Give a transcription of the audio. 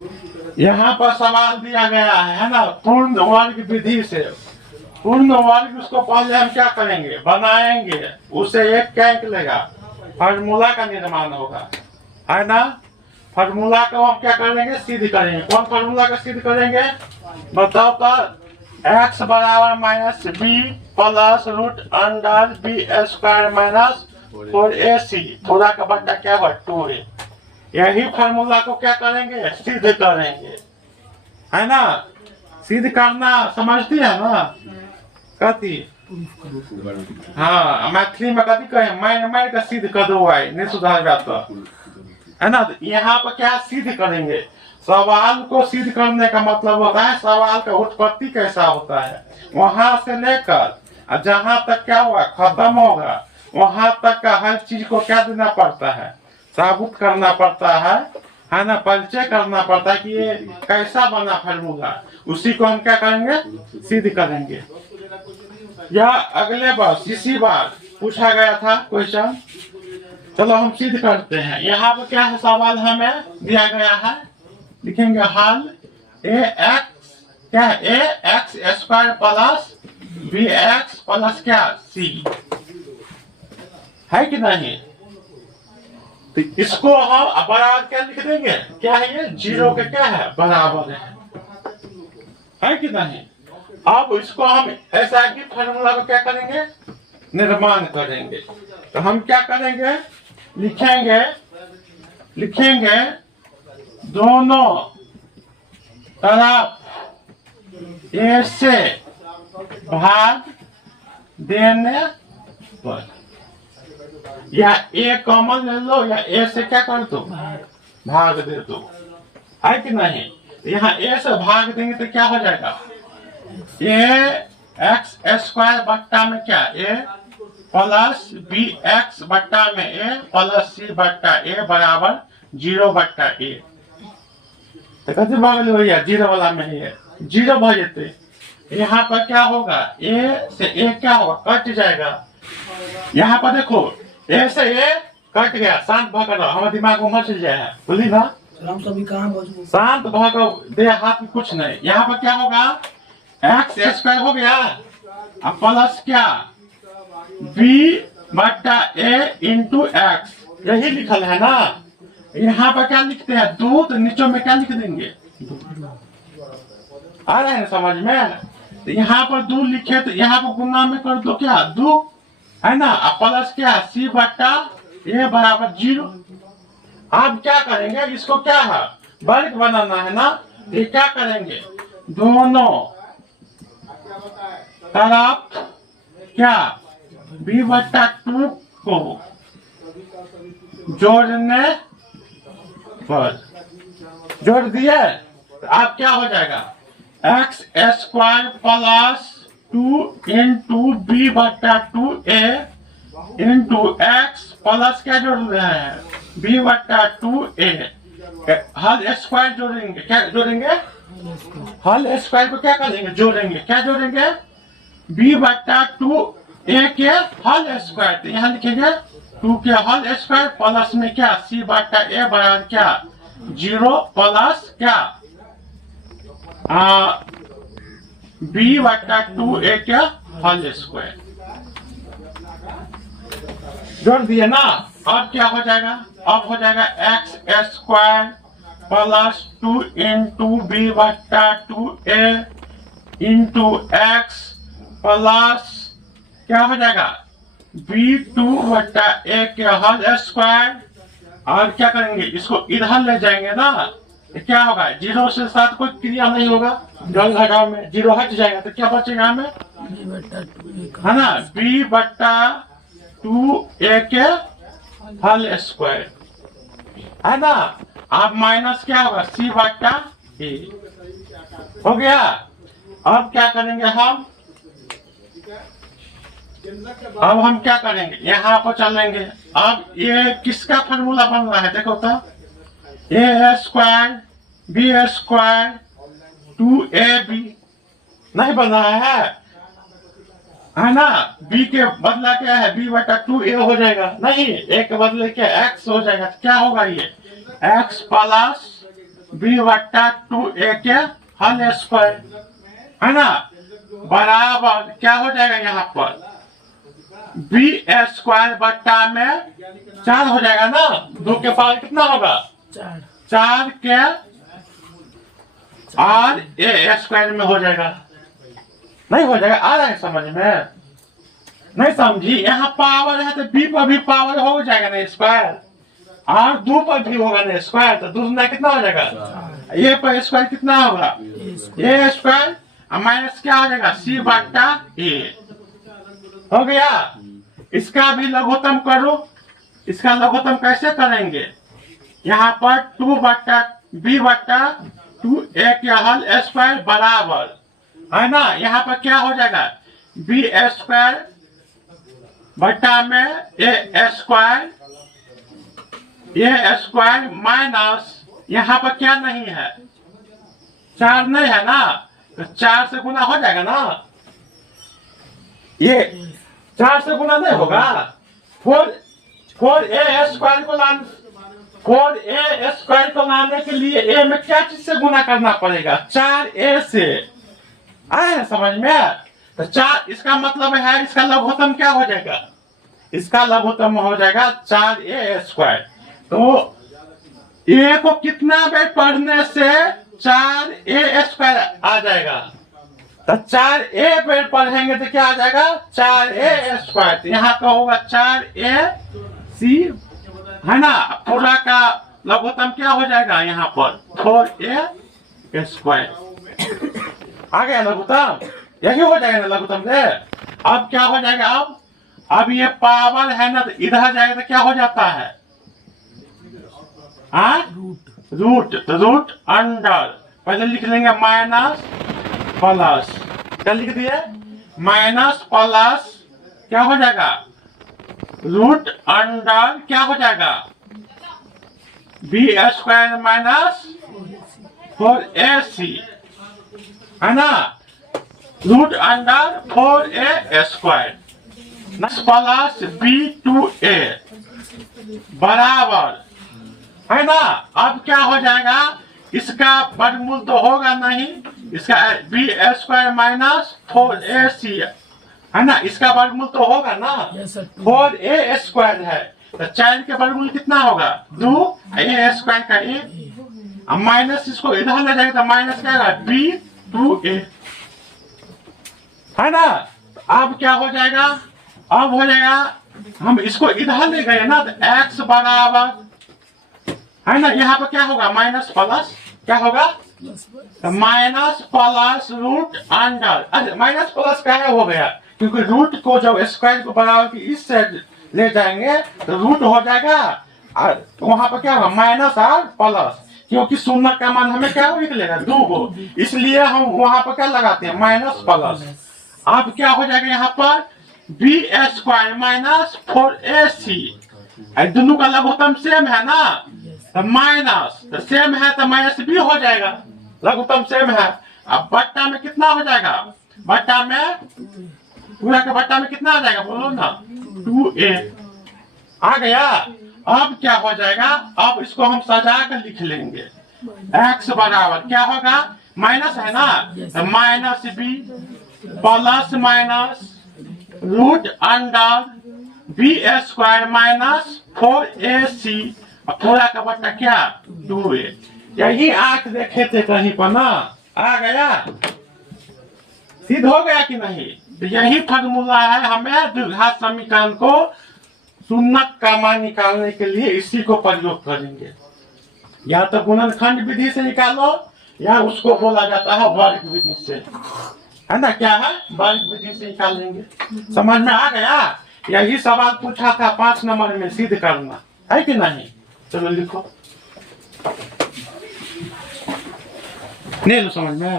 यहाँ पर सवाल दिया गया है ना, पूर्ण वर्ग विधि से। पूर्ण वर्ग उसको पहले हम क्या करेंगे, बनाएंगे, उसे एक क्या निकलेगा, फार्मूला का निर्माण होगा, है ना। फार्मूला को हम क्या करेंगे, सिद्ध करेंगे। कौन फार्मूला का सिद्ध करेंगे, बताओ तो। x बराबर minus B plus root under B square minus 4ac पूरा का बट्टा क्या हुआ 2a। यही फार्मूला को क्या करेंगे, सिद्ध करेंगे, है ना। सिद्ध करना समझती है ना, कथी। हाँ, मैथिली में कथी कहे, मैं का सिद्ध कर दो भाई, नहीं सुधार तो, है ना। यहाँ पर क्या सिद्ध करेंगे, सवाल को सिद्ध करने का मतलब होता है सवाल का उत्पत्ति कैसा होता है, वहां से लेकर जहां तक क्या हुआ खत्म होगा, वहां तक का हर चीज को क्या देना पड़ता है, साबुत करना पड़ता है ना, परिचय करना पड़ता है कि ये कैसा बना फार्मूला, उसी को हम क्या करेंगे, सिद्ध करेंगे। या अगले बार इसी बार पूछा गया था क्वेश्चन, चलो हम सिद्ध करते हैं। यहाँ पर क्या है, सवाल हमें दिया गया है, लिखेंगे हल ए एक्स क्या है, A X square plus B X plus क्या सी, है कि नहीं। तो इसको हम बराबर क्या लिख देंगे, क्या है ये, जीरो के क्या है, बराबर है कि नहीं। अब इसको हम ऐसा ही फार्मूला को क्या करेंगे, निर्माण करेंगे। तो हम क्या करेंगे, लिखेंगे दोनों तरफ ए से भाग देने पर, या ए कॉमन ले लो या ए से क्या कर दो, भाग दे दो, है कि नहीं। यहाँ ए से भाग देंगे तो क्या हो जाएगा, ए एक्स स्क्वायर बट्टा में क्या ए प्लस बी एक्स बट्टा में ए प्लस सी बट्टा ए बराबर 0 बट्टा ए। तो कथी भाग भैया, 0 वाला में ये 0 भर जेते, यहाँ पर क्या होगा, ए से ए क्या होगा, कट जाएगा। यहाँ पर देखो ए से ए कट गया, शांत भाग रहा, हमारे दिमाग में मच जाए, बोली ना शांत भाग दे, हाथ में कुछ नहीं। यहाँ पर क्या होगा, एक्स स्क्वायर हो गया अब प्लस क्या बी बट्टा ए इंटू एक्स, यही लिखल है ना। यहाँ पर क्या लिखते हैं, 2, तो नीचे में क्या लिख देंगे, आ रहा है समझ में। तो यहाँ पर 2 लिखे तो यहाँ पर गुना में कर दो क्या 2, है ना, प्लस क्या सी बट्टा ए बराबर 0। आप क्या करेंगे, इसको क्या है, वर्ग बनाना है ना। ये क्या करेंगे, दोनों तरफ क्या b बट्टा 2 को जोड़ने पर, जोड़ दिए तो आप क्या हो जाएगा, x square plus 2 into B बट्टा 2a इंटू एक्स प्लस क्या जोड़ रहे हैं, बी बट्टा 2a, हल स्क्वायर जोड़ेंगे, क्या जोड़ेंगे, हल स्क्वायर को क्या करेंगे, जोड़ेंगे, क्या जोड़ेंगे, बी बट्टा 2a के हल स्क्वायर, तो यहाँ लिखेंगे 2 के हल स्क्वायर प्लस में क्या सी बट्टा ए बराबर क्या 0 प्लस क्या बी बट्टा 2a के हल स्क्वायर, जोड़ दिए ना। अब क्या हो जाएगा, अब हो जाएगा x square plus 2 into B बट्टा 2a इंटू एक्स प्लस क्या हो जाएगा b2 बट्टा a के हल स्क्वायर, और क्या करेंगे, इसको इधर ले जाएंगे ना, तो क्या होगा, 0 से साथ कोई क्रिया नहीं होगा, जल घटाव में 0 हट जाएगा, तो क्या बचेगा हमें, है ना, b बट्टा 2a के हल स्क्वायर, है ना। अब माइनस क्या होगा, c बट्टा a हो गया। अब क्या करेंगे हम, अब हम क्या करेंगे, यहाँ पर चलेंगे। अब ये किसका फार्मूला बन रहा है, देखो तो, ए स्क्वायर बी स्क्वायर 2ab नहीं बन रहा है ना। b के बदला क्या है, b बटा 2a हो जाएगा, नहीं a के बदले क्या x हो जाएगा, तो क्या होगा ये x प्लस बी बट्टा 2a के होल स्क्वायर, है ना, बराबर क्या हो जाएगा यहाँ पर बी स्क्वायर बट्टा में 4 हो जाएगा ना, 2 के पावर कितना होगा 4 के और ए स्क्वायर में हो जाएगा, नहीं हो जाएगा। आ रहा है समझ में, नहीं समझी, यहाँ पावर है तो बी पर भी पावर हो जाएगा ना स्क्वायर, और 2 पर भी होगा ना स्क्वायर, तो दूसरा कितना हो जाएगा ए पर स्क्वायर कितना होगा ए स्क्वायर माइनस क्या हो जाएगा सी बट्टा ए, हो गया। इसका भी लघुत्तम करो, इसका लघुत्तम कैसे करेंगे, यहाँ पर 2 बट्टा बी बट्टा 2a के होल स्क्वायर बराबर, है ना, यहाँ पर क्या हो जाएगा बी स्क्वायर बट्टा में ए स्क्वायर माइनस यहाँ पर क्या नहीं है 4 नहीं है ना, तो 4 से गुना हो जाएगा ना, ये 4 से गुना नहीं होगा, 4a स्क्वायर को लाने के लिए a में क्या चीज से गुना करना पड़ेगा 4a से, आए समझ में, तो 4 इसका मतलब है इसका लघुत्तम क्या हो जाएगा, इसका लघुत्तम हो जाएगा 4a स्क्वायर। तो a को कितना बार पढ़ने से 4a स्क्वायर आ जाएगा, तो 4a बार पढ़ेंगे तो क्या आ जाएगा 4a स्क्वायर, तो यहाँ का होगा 4ac, है ना, पूरा का लघुत्तम क्या हो जाएगा यहाँ पर 4a स्क्वायर, आ गया लघुत्तम, यही हो जाएगा ना लघुत्तम से। अब क्या हो जाएगा, अब ये पावर है ना, तो इधर जाएगा तो क्या हो जाता है रूट, तो रूट अंडर, पहले लिख लेंगे माइनस प्लस, क्या लिख दिए माइनस प्लस क्या हो जाएगा रूट अंडर क्या हो जाएगा बी स्क्वायर माइनस 4ac, है ना, root under 4a square plus b2a बराबर, है ना। अब क्या हो जाएगा, इसका वर्गमूल तो होगा नहीं, इसका बी स्क्वायर माइनस 4ac, है ना, इसका वर्गमूल तो होगा ना, 4a स्क्वायर है, तो 4 के वर्गमूल कितना होगा 2, a स्क्वायर का a, अब माइनस इसको इधर ले जाएगा तो माइनस क्या होगा b2a, है ना। अब क्या हो जाएगा, अब हो जाएगा, हम इसको इधर ले गए ना, तो x बराबर, है ना, यहाँ पर क्या होगा माइनस प्लस, क्या होगा माइनस प्लस रूट अंडर, अरे माइनस प्लस क्या हो गया, क्योंकि रूट को जब स्क्वायर को बराबर की इस साइड ले जाएंगे तो रूट हो जाएगा, और वहां पर क्या होगा माइनस और प्लस, क्योंकि शून्य का मान हमें क्या निकलेगा 2 को, इसलिए हम वहां पर क्या लगाते हैं माइनस प्लस। अब क्या हो जाएगा यहाँ पर बी स्क्वायर माइनस 4ac, दोनों का लघुत्तम सेम है ना, तो माइनस तो सेम है तो माइनस भी हो जाएगा, लघुत्तम सेम है। अब बट्टा में कितना हो जाएगा, बट्टा में पूरा के बट्टा में कितना आ जाएगा बोलो ना 2a, आ गया। अब क्या हो जाएगा, अब इसको हम सजा कर लिख लेंगे, x बराबर क्या होगा माइनस है ना, तो minus b plus minus root under B square minus 4ac, पूरा का बट्टा क्या 2a, यही आंख देखे थे कहीं पर ना, आ गया, सिद्ध हो गया कि नहीं। तो यही फार्मूला है, हमें द्विघात समीकरण को शून्य का मान निकालने के लिए इसी को प्रयोग करेंगे, या तो गुणनखंड विधि से निकालो या उसको बोला जाता है वर्ग विधि से, है ना, क्या है वर्ग विधि से निकालेंगे। समझ में आ गया, यही सवाल पूछा था 5 नंबर में, सिद्ध करना है कि नहीं, चलो लिखो, नहीं लो समझ में।